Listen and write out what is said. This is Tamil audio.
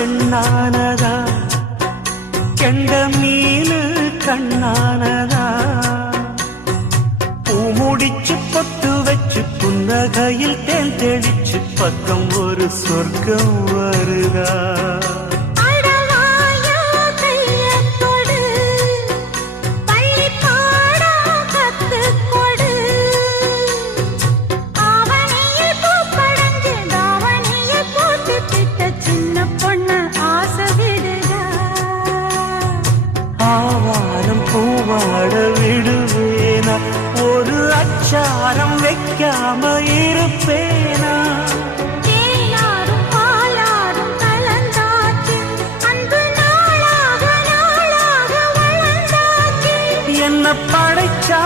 பெண்ணானதா கெண்ட மீனு கண்ணானதா பூ முடிச்சு பொட்டு வச்சு புன்னகையில் தேன் தெளிச்சு பக்கம் ஒரு சொர்க்கம் வருதா ஆவாரம் பூவாட விடுவேனா ஒரு அச்சாரம் வைக்காம இருப்பேனா என்ன படைச்சா